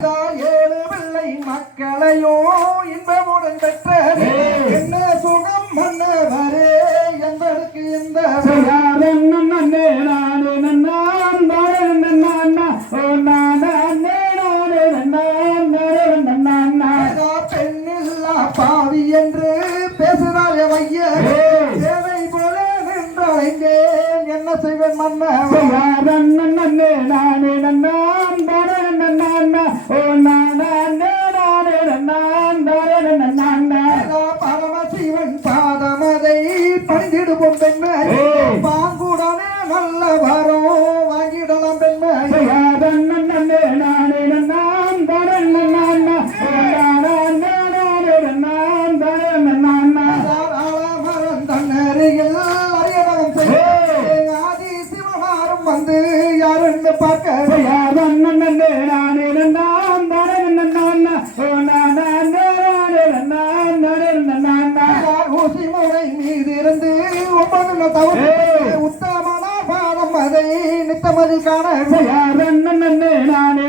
ஏழு பிள்ளை மக்களையோ இன்பமுடன் பெற்ற என்ன சுகம் மன்னவரே எங்களுக்கு இந்த பெண்ணில்லா பாவி என்று பேசுகிறாள் வைய. தேவை போல நின்றழைந்தேன் என்ன செய்வேன் மன்னவன் ஏதோ பரமசிவன் பாதமதை பணிந்திடுவோம் பெண்மை பாங்குடனே நல்ல வரம் வாங்கிடலாம் பெண்மை வந்து யாருன்னு பார்க்க முனை மீது இருந்து ஒன்பது தவறு உத்தமனா பாதம் அதை நித்தமதி காண நானே